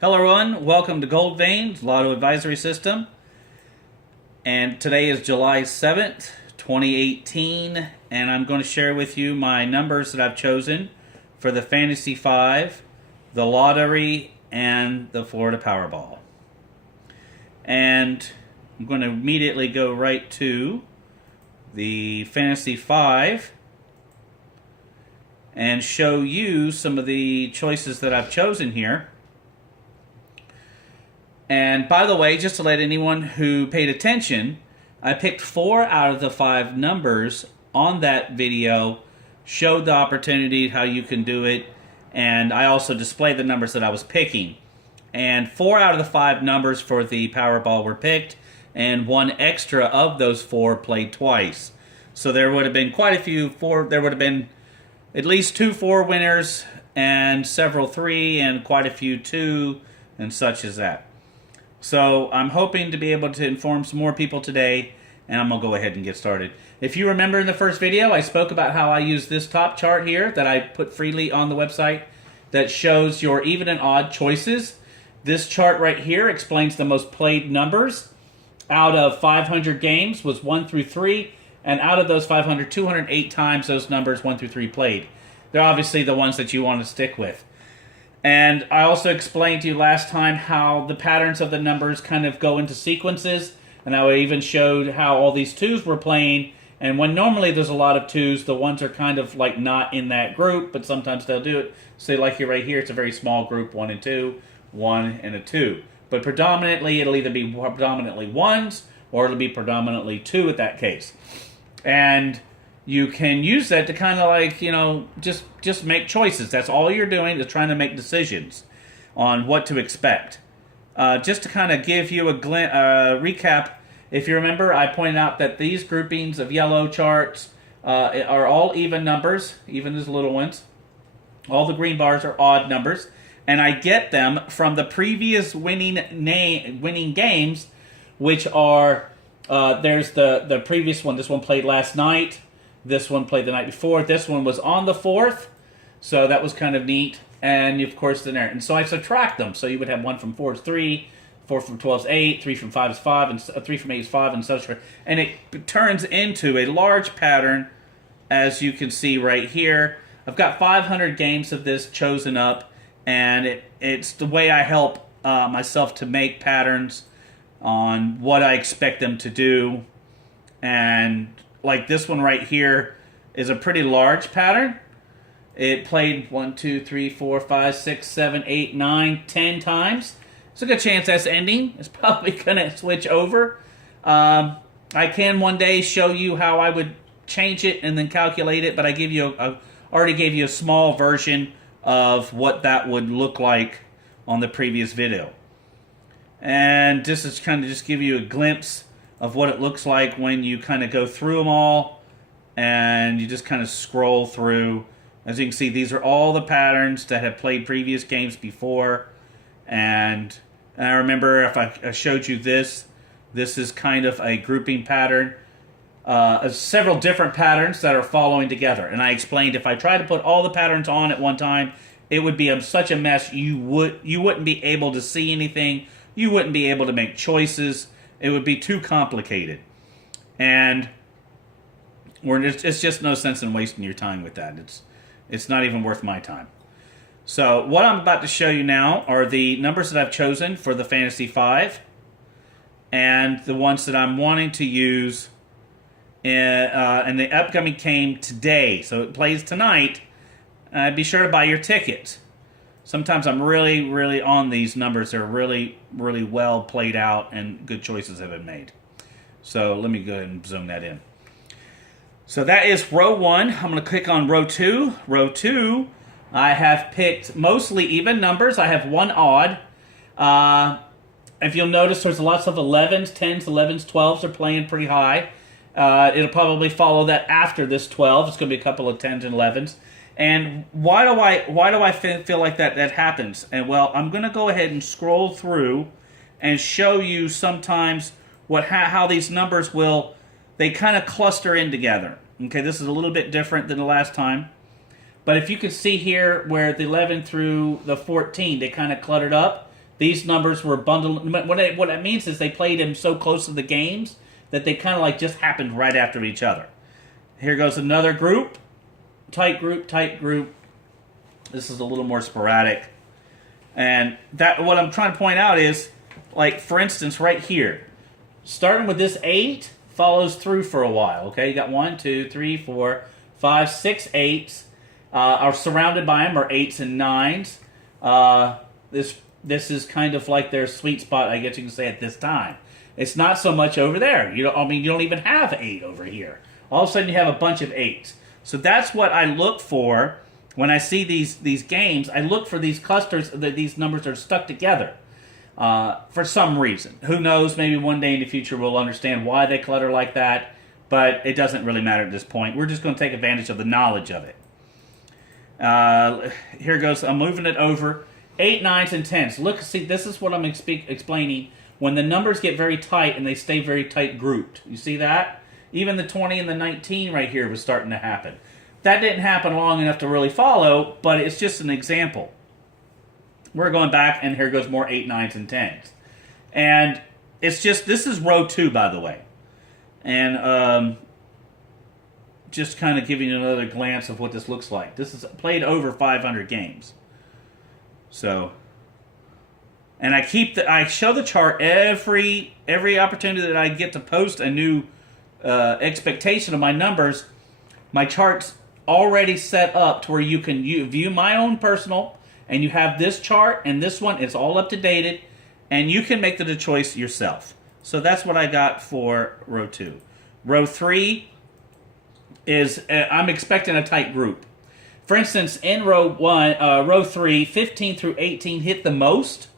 Hello everyone, welcome to Gold Veins Lotto Advisory System. And today is July 7th, 2018, and I'm going to share with you my numbers that I've chosen for the Fantasy 5, the Lottery, and the Florida Powerball. And I'm going to immediately go right to the Fantasy 5 and show you some of the choices that I've chosen here. And by the way, just to let anyone who paid attention, I picked 4 out of the 5 numbers on that video, showed the opportunity how you can do it, and I also displayed the numbers that I was picking. And 4 out of the 5 numbers for the Powerball were picked, and 1 extra of those 4 played twice. So there would have been quite a few 4, there would have been at least 2 4 winners, and several 3, and quite a few 2, and such as that. So I'm hoping to be able to inform some more people today, and I'm going to go ahead and get started. If you remember in the first video, I spoke about how I use this top chart here that I put freely on the website that shows your even and odd choices. This chart right here explains the most played numbers. Out of 500 games was 1 through 3, and out of those 500, 208 times those numbers 1 through 3 played. They're obviously the ones that you want to stick with. And I also explained to you last time how the patterns of the numbers kind of go into sequences, and I even showed how all these 2s were playing, and when normally there's a lot of 2s, the ones are kind of like not in that group, but sometimes they'll do it. So like here right here, it's a very small group, 1 and 2, 1 and a 2. But predominantly, it'll either be predominantly 1s, or it'll be predominantly 2 at that case. And you can use that to kind of like, you know, just make choices. That's all you're doing is trying to make decisions on what to expect. Just to kind of give you a recap, if you remember, I pointed out that these groupings of yellow charts are all even numbers, even as little ones. All the green bars are odd numbers, and I get them from the previous winning games, which are there's the previous one. This one played last night. This one played the night before. This one was on the 4th, so that was kind of neat. And, of course, the there. And so I subtract them. So you would have 1 from 4 is 3, 4 from 12 is 8, 3 from 5 is 5, and 3 from 8 is 5, and such. And it turns into a large pattern, as you can see right here. I've got 500 games of this chosen up, and it's the way I help myself to make patterns on what I expect them to do. And like this one right here is a pretty large pattern. It played 1, 2, 3, 4, 5, 6, 7, 8, 9, 10 times. It's a good chance that's ending. It's probably going to switch over. I can one day show you how I would change it and then calculate it, but I already gave you a small version of what that would look like on the previous video. And this is kind of just give you a glimpse of what it looks like when you kind of go through them all and you just kind of scroll through. As you can see, these are all the patterns that have played previous games before. And I remember if I showed you this is kind of a grouping pattern. Several different patterns that are following together. And I explained if I tried to put all the patterns on at one time, it would be such a mess. You wouldn't be able to see anything. You wouldn't be able to make choices. It would be too complicated. And it's just no sense in wasting your time with that. It's not even worth my time. So what I'm about to show you now are the numbers that I've chosen for the Fantasy 5 and the ones that I'm wanting to use in the upcoming game today. So it plays tonight. Be sure to buy your tickets. Sometimes I'm really, really on these numbers. They're really, really well played out and good choices have been made. So let me go ahead and zoom that in. So that is row 1. I'm going to click on row 2. Row 2, I have picked mostly even numbers. I have 1 odd. If you'll notice, there's lots of 11s, 10s, 11s, 12s are playing pretty high. It'll probably follow that after this 12. It's going to be a couple of 10s and 11s. And why do I feel like that happens? And well, I'm going to go ahead and scroll through and show you sometimes how these numbers they kind of cluster in together. Okay, this is a little bit different than the last time. But if you can see here where the 11 through the 14, they kind of cluttered up. These numbers were bundled. What it means is they played them so close to the games that they kind of like just happened right after each other. Here goes another group. Tight group, tight group. This is a little more sporadic. And that what I'm trying to point out is, like, for instance, right here, starting with this 8 follows through for a while. Okay, you got 1, 2, 3, 4, 5, 6 8s. Are surrounded by them are 8s and 9s. This is kind of like their sweet spot, I guess you can say, at this time. It's not so much over there. You don't even have 8 over here. All of a sudden, you have a bunch of 8s. So that's what I look for when I see these games. I look for these clusters, that these numbers are stuck together for some reason. Who knows? Maybe one day in the future we'll understand why they clutter like that. But it doesn't really matter at this point. We're just going to take advantage of the knowledge of it. Here goes. I'm moving it over. 8, 9s, and 10s. Look, see, this is what I'm explaining. When the numbers get very tight and they stay very tight grouped. You see that? Even the 20 and the 19 right here was starting to happen. That didn't happen long enough to really follow, but it's just an example. We're going back, and here goes more 8, 9s, and 10s. And it's just, this is row 2, by the way. And just kind of giving you another glance of what this looks like. This is played over 500 games. So, and I show the chart every opportunity that I get to post a new expectation of my numbers. My chart's already set up to where you can view my own personal, and you have this chart and this one. It's all up to dated, and you can make the choice yourself. So that's what I got for row 2. Row 3 is I'm expecting a tight group. For instance, in row 3, 15 through 18 hit the most,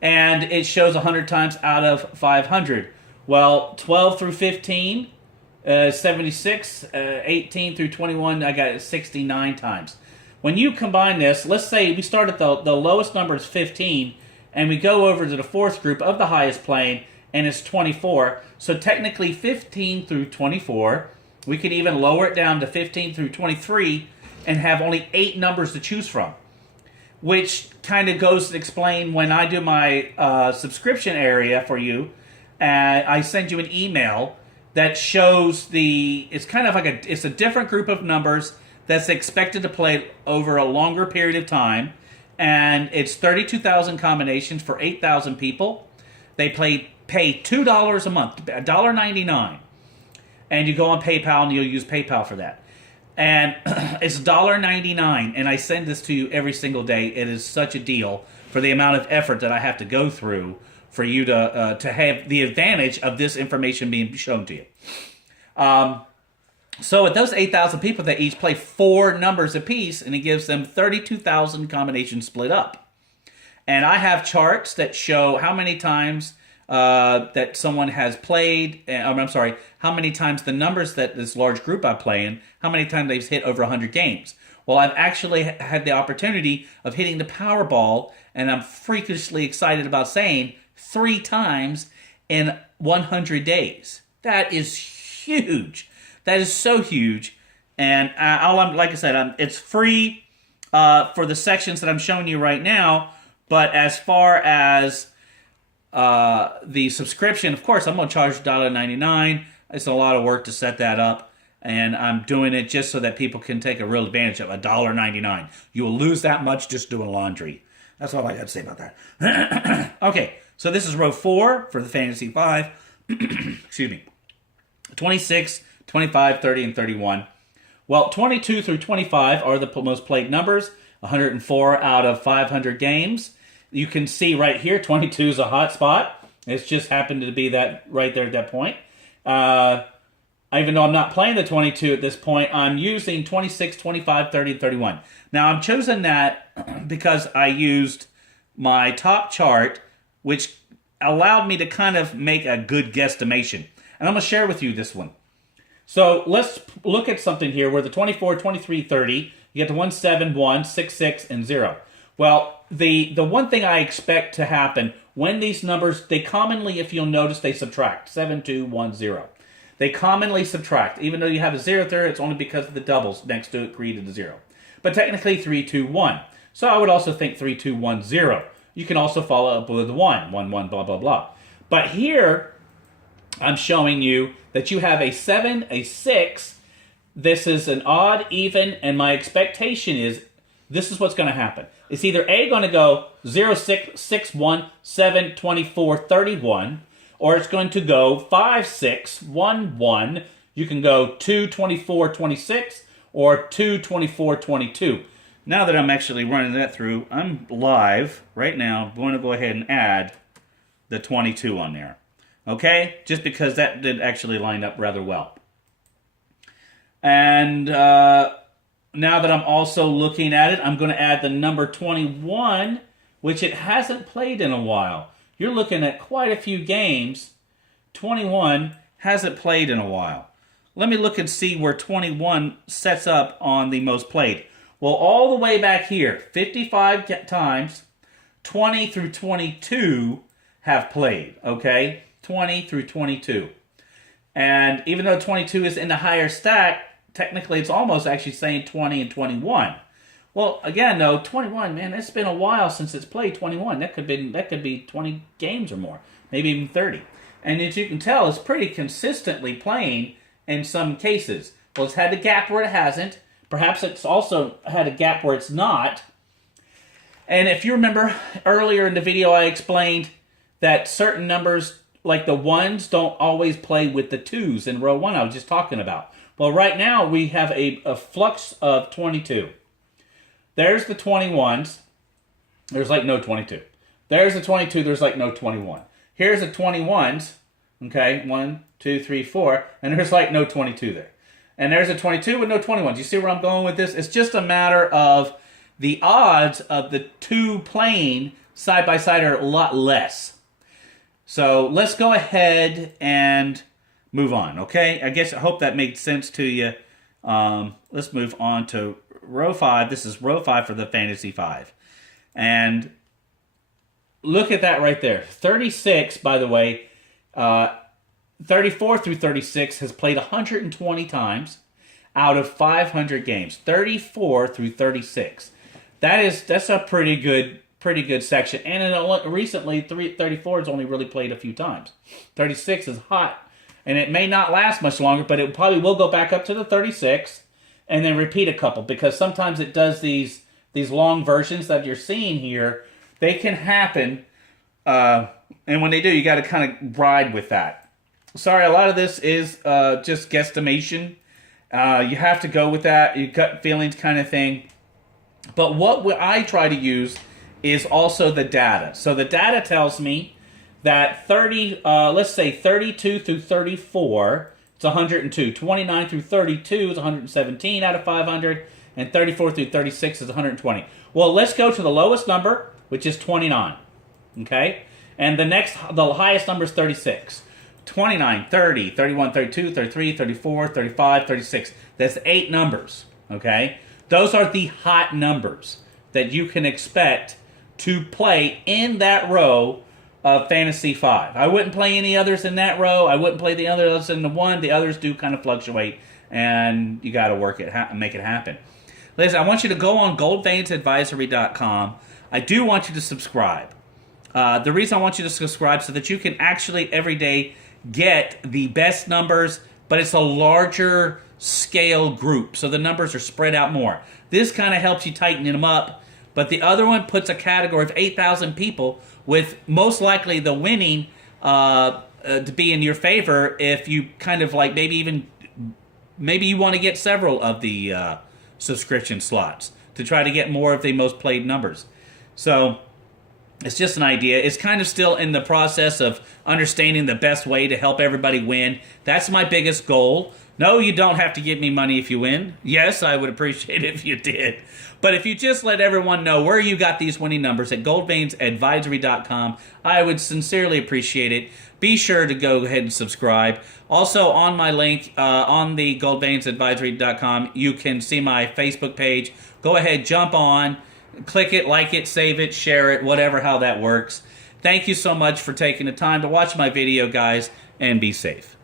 and it shows 100 times out of 500. Well, 12 through 15, 76, 18 through 21, I got it 69 times. When you combine this, let's say we start at the lowest number is 15, and we go over to the fourth group of the highest plane, and it's 24. So technically 15 through 24, we could even lower it down to 15 through 23, and have only 8 numbers to choose from, which kind of goes to explain when I do my subscription area for you, I send you an email that shows it's kind of like it's a different group of numbers that's expected to play over a longer period of time, and it's 32,000 combinations for 8,000 people. They pay $2 a month, $1.99, and you go on PayPal and you'll use PayPal for that. And it's $1.99, and I send this to you every single day. It is such a deal for the amount of effort that I have to go through for you to have the advantage of this information being shown to you. So with those 8,000 people, they each play 4 numbers apiece, and it gives them 32,000 combinations split up. And I have charts that show how many times that someone has played, how many times the numbers that this large group I play in, how many times they've hit over 100 games. Well, I've actually had the opportunity of hitting the Powerball, and I'm freakishly excited about saying 3 times in 100 days. That is huge. That is so huge. And like I said, it's free for the sections that I'm showing you right now. But as far as the subscription, of course, I'm going to charge $1.99. It's a lot of work to set that up, and I'm doing it just so that people can take a real advantage of $1.99. You will lose that much just doing laundry. That's all I got to say about that. Okay, so this is row 4 for the Fantasy 5. Excuse me. 26, 25, 30, and 31. Well, 22 through 25 are the most played numbers, 104 out of 500 games. You can see right here, 22 is a hot spot. It's just happened to be that right there at that point. Even though I'm not playing the 22 at this point, I'm using 26, 25, 30, and 31. Now, I'm choosing that because I used my top chart, which allowed me to kind of make a good guesstimation. And I'm going to share with you this one. So let's look at something here where the 24, 23, 30, you get the 1, 7, 1, 6, 6, and 0. Well, the one thing I expect to happen when these numbers, they commonly, if you'll notice, they subtract. 7, 2, 1, 0. They commonly subtract. Even though you have a 0 there, it's only because of the doubles next to it created a 0. But technically 3, 2, 1. So I would also think 3, 2, 1, 0. You can also follow up with 1, 1, 1, blah, blah, blah. But here, I'm showing you that you have a 7, a 6. This is an odd, even, and my expectation is this is what's going to happen. It's either A, going to go 0, 6, 6, 1, 7, 24, 31, or it's going to go 5, 6, 1, 1. You can go 2, 24, 26, or 2, 24, 22. Now that I'm actually running that through, I'm live right now. I'm going to go ahead and add the 22 on there. Okay? Just because that did actually line up rather well. And now that I'm also looking at it, I'm going to add the number 21, which it hasn't played in a while. You're looking at quite a few games. 21 hasn't played in a while. Let me look and see where 21 sets up on the most played. Well, all the way back here, 55 times, 20 through 22 have played, okay? 20 through 22. And even though 22 is in the higher stack, technically it's almost actually saying 20 and 21. Well, again, though, 21, man, it's been a while since it's played 21. That could be 20 games or more, maybe even 30. And as you can tell, it's pretty consistently playing in some cases. Well, it's had a gap where it hasn't. Perhaps it's also had a gap where it's not. And if you remember earlier in the video, I explained that certain numbers, like the 1s, don't always play with the 2s in row 1 I was just talking about. Well, right now we have a flux of 22. There's the 21s. There's like no 22. There's the 22. There's like no 21. Here's the 21s. Okay, 1, 2, 3, 4. And there's like no 22 there. And there's a 22 with no 21s. You see where I'm going with this? It's just a matter of the odds of the two playing side by side are a lot less. So let's go ahead and move on, okay? I hope that made sense to you. Let's move on to row 5. This is row 5 for the Fantasy 5. And look at that right there. 36, by the way, 34 through 36 has played 120 times out of 500 games. 34 through 36. That's a pretty good section. And recently, 34 has only really played a few times. 36 is hot. And it may not last much longer, but it probably will go back up to the 36 and then repeat a couple, because sometimes it does these long versions that you're seeing here. They can happen, and when they do, you got to kind of ride with that. Sorry, a lot of this is just guesstimation. You have to go with that, your gut feelings kind of thing. But what I try to use is also the data. So the data tells me that let's say 32 through 34, it's 102. 29 through 32 is 117 out of 500, and 34 through 36 is 120. Well, let's go to the lowest number, which is 29. Okay? And the highest number is 36. 29, 30, 31, 32, 33, 34, 35, 36. That's 8 numbers. Okay? Those are the hot numbers that you can expect to play in that row of Fantasy 5. I wouldn't play any others in that row. I wouldn't play the others in the 1. The others do kind of fluctuate, and you got to work it, make it happen. Listen, I want you to go on goldvanesadvisory.com. I do want you to subscribe. The reason I want you to subscribe so that you can actually every day get the best numbers, but it's a larger scale group, so the numbers are spread out more. This kind of helps you tighten them up, but the other one puts a category of 8,000 people with most likely the winning to be in your favor if you kind of like maybe you want to get several of the subscription slots to try to get more of the most played numbers. So it's just an idea. It's kind of still in the process of understanding the best way to help everybody win. That's my biggest goal. No, you don't have to give me money if you win. Yes, I would appreciate it if you did. But if you just let everyone know where you got these winning numbers at goldvanesadvisory.com, I would sincerely appreciate it. Be sure to go ahead and subscribe. Also, on my link on the goldvanesadvisory.com, you can see my Facebook page. Go ahead, jump on, click it, like it, save it, share it, whatever, how that works. Thank you so much for taking the time to watch my video, guys, and be safe.